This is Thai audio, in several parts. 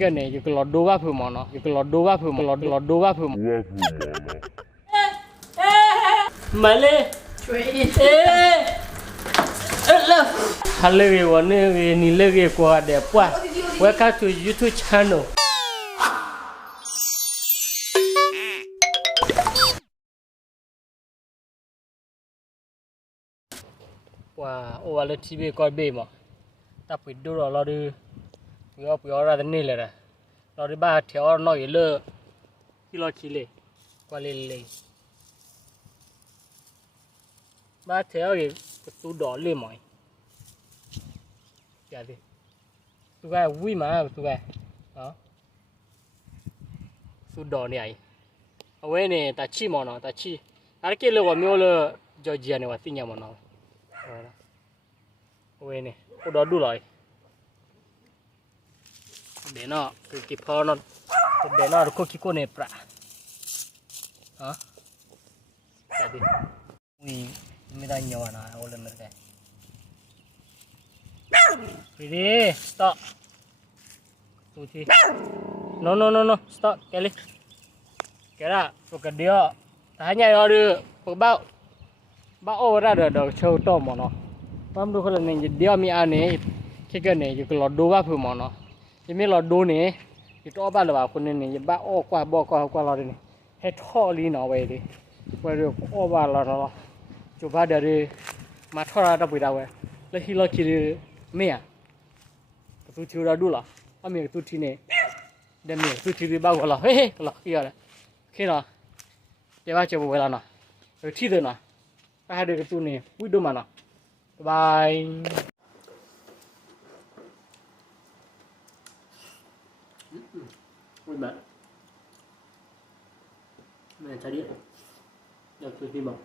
cái nàyอยู่กับลอดดูว่าผือหมอเนาะอยู่กับลอดดูว่าผือหมอลอดดูว่าผือหมอมาเลยช่วยเอ๊ะแล้วฮัลโหลวันนี้นี่เลิกกว่าเดี๋ยวป่ะ Welcome to YouTube channel ว่าโอ้วันละทีวีก็เบี้ยมั้งถ้าไปดูเราดูไปเอาอะไรนี่เลยนะเราได้บ้าเที่ยวน้อยเลยที่เราคิดเลยกว่าเลยบ้าเที่ยวอีกตัวดอเลยมั้ยอย่าดิตัวก็วิ่งมาตัวก็อ๋อตัวดอเนี่ยเอาไว้เนี่ยตาชีมั้งเนาะตาชีอะไรเกี่ยวกับมีอะไรจอร์เจียเนี่ยว่าสิ่งยังมั้งเนาะเอาไว้เนี่ยกูดอดูเลยเดี๋ยวน่ะคือกี่พอน่ะเดี๋ยวน่ะเราคุยกันเนี่ยปะฮะแต่ดิวิ่งไม่ได้เยอะนะเอาเลยไม่ได้ไปดิ stop ตัวที่ no stop แกเลยแกละปกติเดียวแต่หายเราดูพวกบ้าโอ้ระดับเด็กเช่าโตมั้งเนาะความรู้คนละเนี่ยเดียวมีอันนี้แค่กันเนี่ยอยู่กับหลอดดูว่าผือมั้งเนาะยังไม่หลอดดูเนี่ยอยู่ตัวบ้านหรือเปล่าคนนี้เนี่ยบ้าโอ้กว่าบอกกว่าเราเนี่ยให้ท่อลีนเอาไว้ดิไว้เรื่องโอ้บ้านเราเนาะจุดบ้านเดี๋ยวมาท่อเราไปได้เว้ยแล้วที่เราคิดไม่อะตัวที่เราดูล่ะอันนี้ตัวที่เนี่ยเดี๋ยวมีตัวที่บ้าก็ล่ะเฮ้ยก็ล่ะกี่อะไรแค่เนาะเดี๋ยวว่าจะไปแล้วเนาะที่เดินเนาะไปหาเด็กตัวนี้วิ่งดูมันเนาะบายวิ่งมาแม่ใช่ดิอยากซื้อที่บ้าน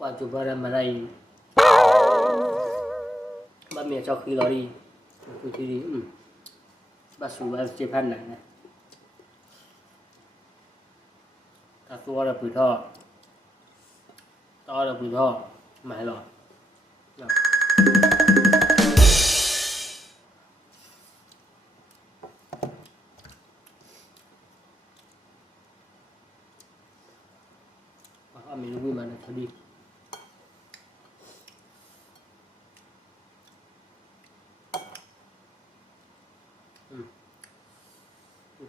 ว่าจุดบ้านมาได้บ้านเมียชอบคือเราดีคือที่ดีบ้านสูงบ้านเจ็บพันหนักนะถ้าตัวเราปุ๋ยท่อต่อเราปุ๋ยท่อหมายหรอเอาเมนูมานะพอดี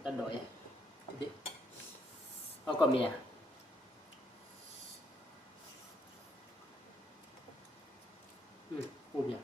ตัดดอยดิเอาก็เมียพูดอย่าง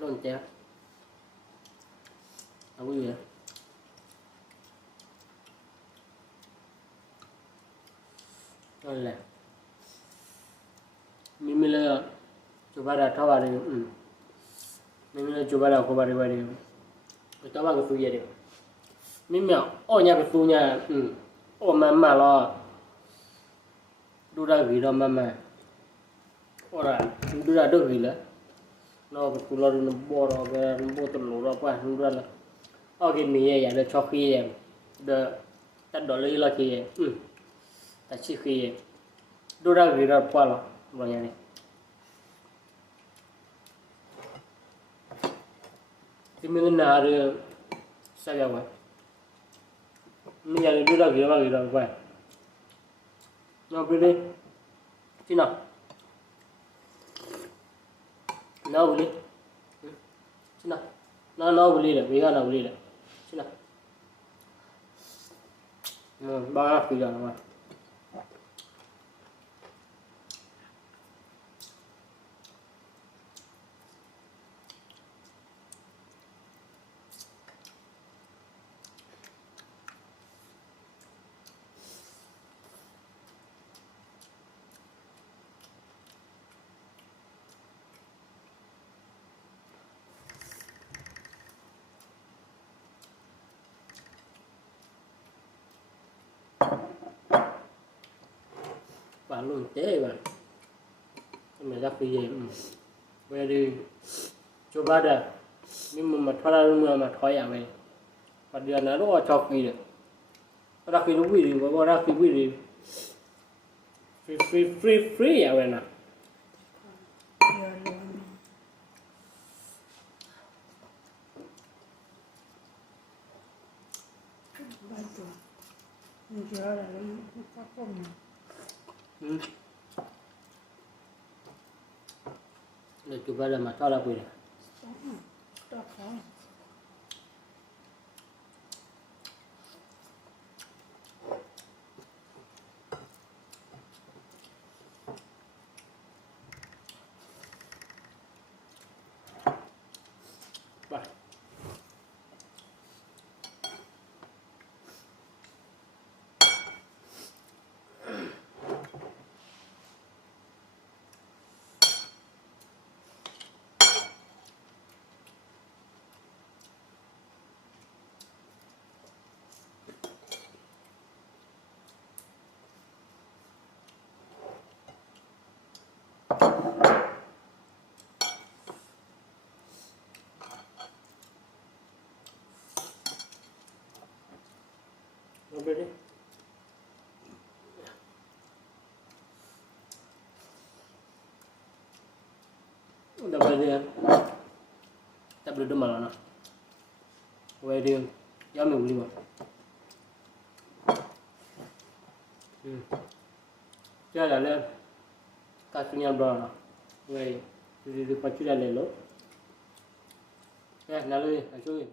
ร้อนเจ้าเอาไว้เลยนั่นแหละมีเลยจุบาระท่าบารีมีเลยจุบาระโคบารีบารีก็ท่าบาก็สุยเดียวมีเมียอ้อเนี่ยก็สุยเนี่ยอ้อมาล้อดูได้วีรมาอ้อละดูได้ดูวีละเราไปคุยเราดูนบ่เราไปบ่ตลอดเราไปดูได้ละอ้อกินมีอย่างเดียวช็อกกี้เดอตัดดอลลาร์ละกี้ตัดชิกี้ดูได้วีรพอละบางอย่างนี้ mình là được sao vậy? Mình nhận được cái gì đó vậy? Nó đi đi. Chứ nào? Nó đi. Chứ nào? Nó đi đấy, vì nó đi đấy. Chứ nào? Bao nhiêu cái rồi. Bạn luôn thế bạn. Mình ra cái gì? Về đi. Cho ba đây. Nhưng mà thoa ra luôn mà thoa à vậy. Và điều này nó có cho kỳ được. Ra cái nó gì mà ra cái gì free à vậy nè. Để chụp ra mà cho ra quỳ này. Bye. Ngobrol deh. Udah berarti kita berdua malah nah. Wedding, ya mau beli mah. Dia là lên, các sinh nhân bờ nào, về thì pacu là lên lốt. Nè, nào lên, phải chui,